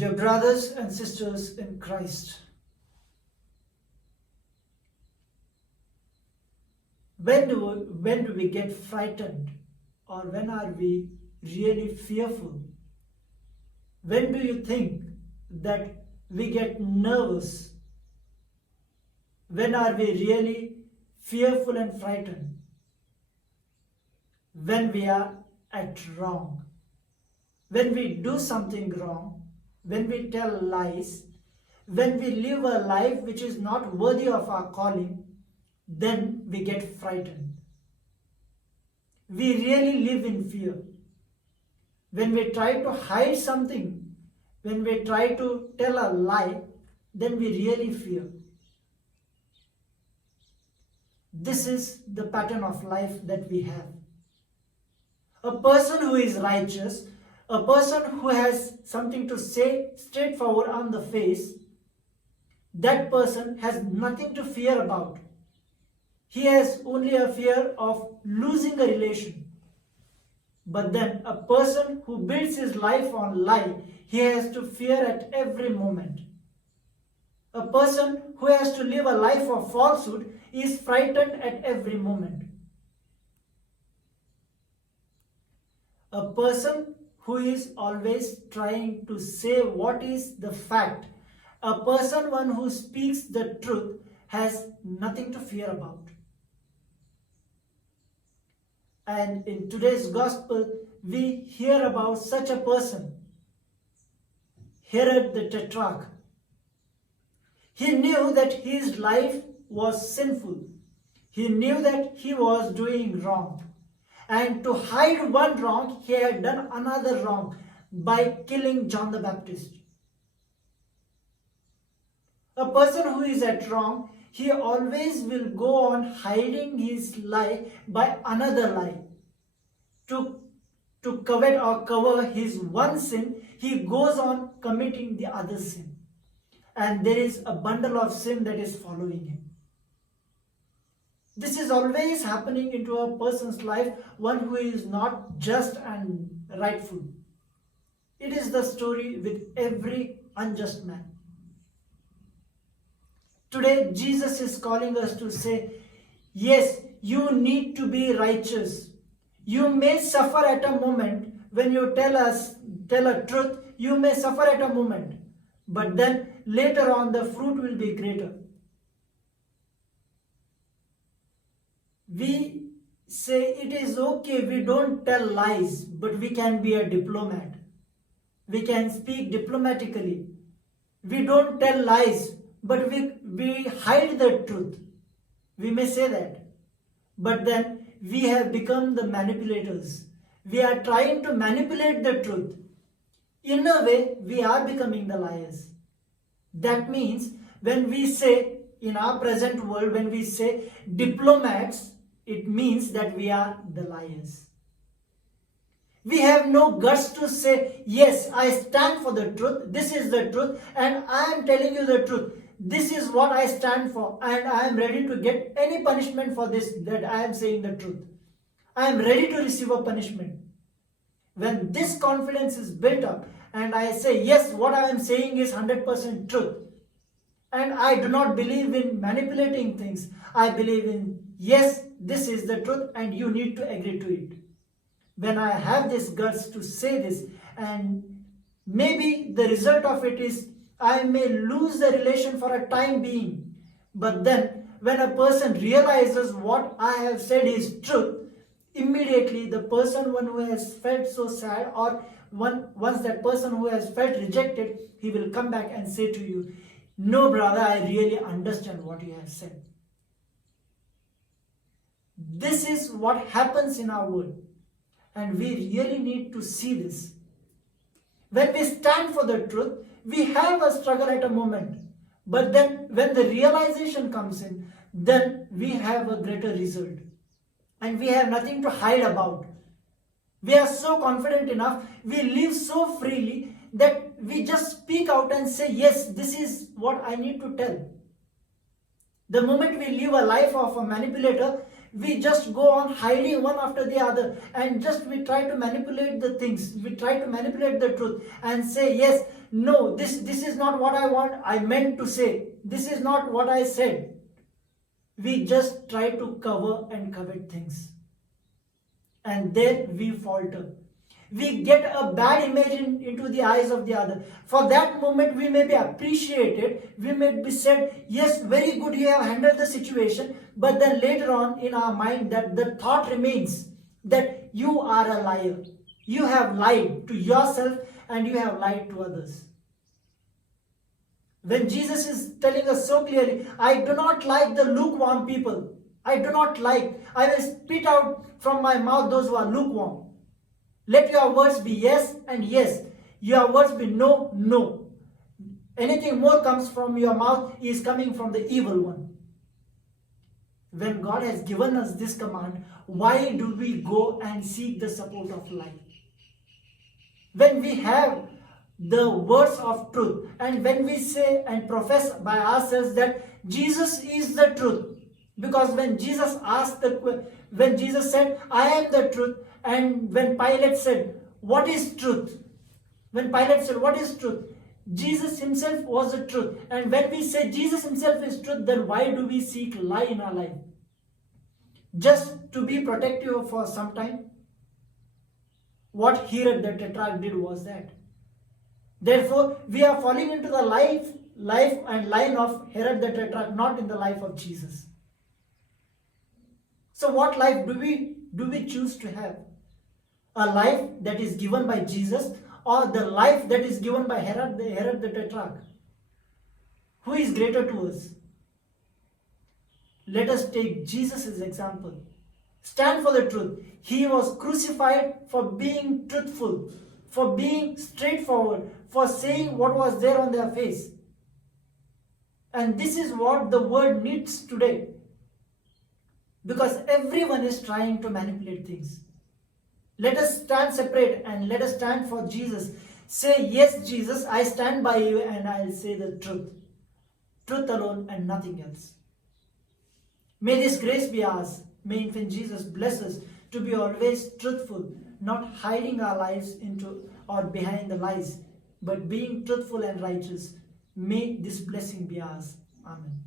Dear brothers and sisters in Christ, when do we get frightened, or when are we really fearful? When do you think that we get nervous? When are we really fearful and frightened? When we are at wrong, when we do something wrong, when we tell lies, when we live a life which is not worthy of our calling, then we get frightened. We really live in fear. When we try to hide something, when we try to tell a lie, then we really fear. This is the pattern of life that we have. A person who is righteous, a person who has something to say straightforward on the face, that person has nothing to fear about. He has only a fear of losing a relation. But then a person who builds his life on lie, he has to fear at every moment. A person who has to live a life of falsehood is frightened at every moment. A person who is always trying to say what is the fact, a person one who speaks the truth, has nothing to fear about. And in today's gospel, we hear about such a person, Herod the Tetrarch. He knew that his life was sinful. He knew that he was doing wrong. And to hide one wrong, he had done another wrong by killing John the Baptist. A person who is at wrong, he always will go on hiding his lie by another lie. To covet or cover his one sin, he goes on committing the other sin. And there is a bundle of sin that is following him. This is always happening into a person's life, one who is not just and rightful. It is the story with every unjust man. Today, Jesus is calling us to say, yes, you need to be righteous. You may suffer at a moment when you tell a truth, you may suffer at a moment. But then later on the fruit will be greater. We say it is okay, we don't tell lies, but we can be a diplomat. We can speak diplomatically. We don't tell lies, but we hide the truth. We may say that. But then we have become the manipulators. We are trying to manipulate the truth. In a way, we are becoming the liars. That means when we say, in our present world, when we say diplomats, it means that we are the liars. We have no guts to say, yes, I stand for the truth, this is the truth, and I am telling you the truth. This is what I stand for, and I am ready to get any punishment for this, that I am saying the truth. I am ready to receive a punishment. When this confidence is built up, and I say, yes, what I am saying is 100% truth, and I do not believe in manipulating things, I believe in, yes, this is the truth, and you need to agree to it. When I have this guts to say this, and maybe the result of it is I may lose the relation for a time being, but then when a person realizes what I have said is truth, immediately the person one who has felt so sad, or once that person who has felt rejected, he will come back and say to you, no brother, I really understand what you have said. This is what happens in our world, and we really need to see this. When we stand for the truth, we have a struggle at a moment, but then when the realization comes in, then we have a greater result, and we have nothing to hide about. We are so confident enough, we live so freely that we just speak out and say, yes, this is what I need to tell. The moment we live a life of a manipulator, we just go on hiding one after the other, and just we try to manipulate the things, we try to manipulate the truth and say, yes, no, this is not what I want, I meant to say, this is not what I said. We just try to cover and covet things, and then we falter. We get a bad image into the eyes of the other. For that moment, we may be appreciated, we may be said, yes, very good, you have handled the situation, but then later on in our mind, that the thought remains that you are a liar. You have lied to yourself and you have lied to others. When Jesus is telling us so clearly, I do not like the lukewarm people. I do not like. I will spit out from my mouth those who are lukewarm. Let your words be yes and yes. Your words be no, no. Anything more comes from your mouth is coming from the evil one. When God has given us this command, why do we go and seek the support of lie? When we have the words of truth, and when we say and profess by ourselves that Jesus is the truth, because when Jesus said, I am the truth, and when Pilate said, what is truth? When Pilate said, what is truth? Jesus himself was the truth. And when we say Jesus himself is truth, then why do we seek lie in our life? Just to be protective for some time? What Herod the Tetrarch did was that. Therefore, we are falling into the life and line of Herod the Tetrarch, not in the life of Jesus. So what life do we choose to have? A life that is given by Jesus, or the life that is given by Herod the Tetrarch? Who is greater to us? Let us take Jesus as example. Stand for the truth. He was crucified for being truthful, for being straightforward, for saying what was there on their face. And this is what the world needs today. Because everyone is trying to manipulate things. Let us stand separate and let us stand for Jesus. Say, yes, Jesus, I stand by you and I'll say the truth. Truth alone and nothing else. May this grace be ours. May Infant Jesus bless us to be always truthful, not hiding our lives into or behind the lies, but being truthful and righteous. May this blessing be ours. Amen.